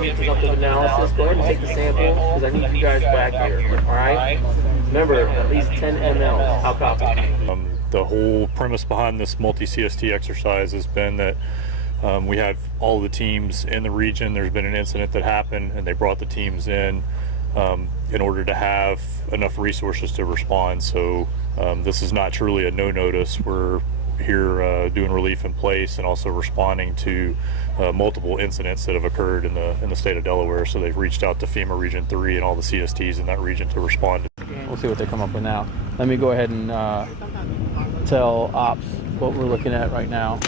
me presumptive analysis, go ahead and take the sample, because I need you guys back here, all right? Remember, at least 10 ml. How copy? The whole premise behind this multi-CST exercise has been that we had all the teams in the region. There's been an incident that happened, and they brought the teams in order to have enough resources to respond. So this is not truly a no notice. We're here doing relief in place and also responding to multiple incidents that have occurred in the state of Delaware. So they've reached out to FEMA Region 3 and all the CSTs in that region to respond. We'll see what they come up with now. Let me go ahead and tell Ops what we're looking at right now.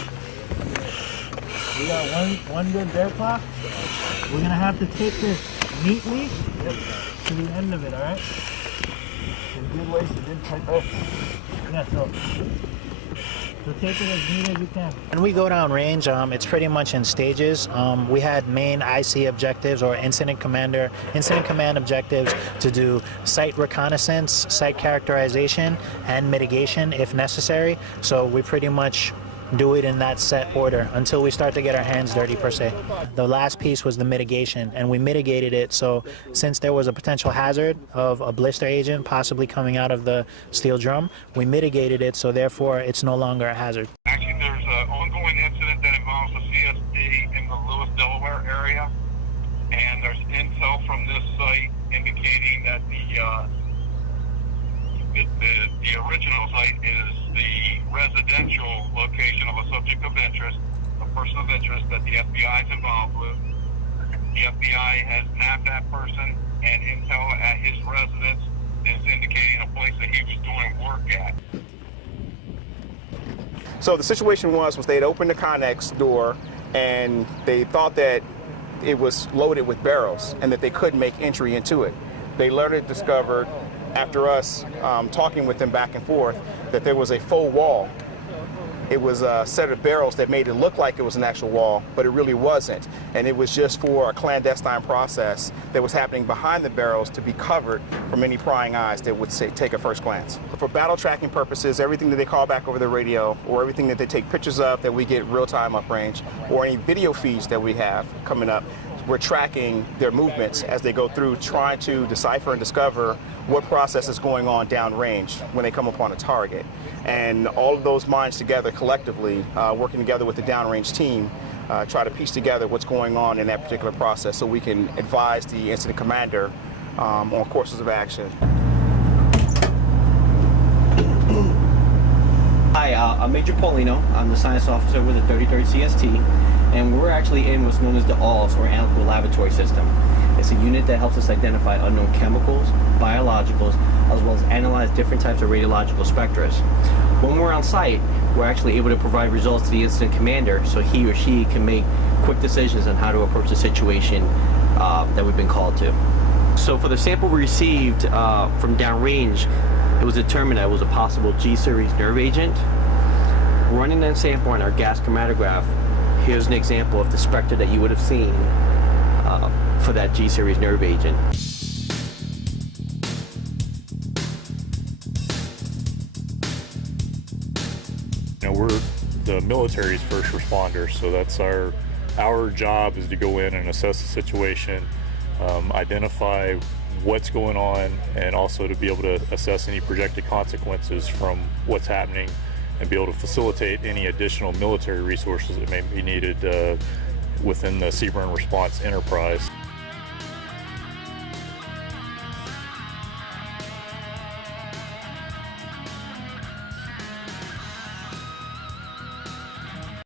We got one good bear paw. We're gonna have to take this neatly to the end of it, all right? In good ways, good type of. Yeah, so take it as neat as you can. When we go down range, it's pretty much in stages. We had main IC objectives or incident command objectives to do site reconnaissance, site characterization, and mitigation if necessary. So we pretty much do it in that set order until we start to get our hands dirty, per se. The last piece was the mitigation, and we mitigated it. So since there was a potential hazard of a blister agent possibly coming out of the steel drum, we mitigated it, so therefore it's no longer a hazard. Actually, there's an ongoing incident that involves a CSD in the Lewis, Delaware area, and there's intel from this site indicating that the original site is the residential location of a subject of interest, a person of interest that the FBI is involved with. The FBI has nabbed that person, and intel at his residence is indicating a place that he was doing work at. So the situation was they had opened the Connex door, and they thought that it was loaded with barrels and that they couldn't make entry into it. They later discovered, after us talking with them back and forth, that there was a faux wall. It was a set of barrels that made it look like it was an actual wall, but it really wasn't. And it was just for a clandestine process that was happening behind the barrels to be covered from any prying eyes that would take a first glance. For battle tracking purposes, everything that they call back over the radio, or everything that they take pictures of that we get real-time uprange, or any video feeds that we have coming up, we're tracking their movements as they go through, trying to decipher and discover what process is going on downrange when they come upon a target. And all of those minds together collectively, working together with the downrange team, try to piece together what's going on in that particular process so we can advise the incident commander on courses of action. Hi, I'm Major Paulino. I'm the science officer with the 33rd CST, and we're actually in what's known as the ALS, or Analytical Laboratory System. It's a unit that helps us identify unknown chemicals, biologicals, as well as analyze different types of radiological spectra. When we're on site, we're actually able to provide results to the incident commander so he or she can make quick decisions on how to approach the situation that we've been called to. So for the sample we received from downrange, it was determined that it was a possible G-series nerve agent. Running that sample on our gas chromatograph, here's an example of the spectra that you would have seen for that G-series nerve agent. You know, we're the military's first responders, so that's our job is to go in and assess the situation, identify what's going on, and also to be able to assess any projected consequences from what's happening and be able to facilitate any additional military resources that may be needed within the CBRN response enterprise.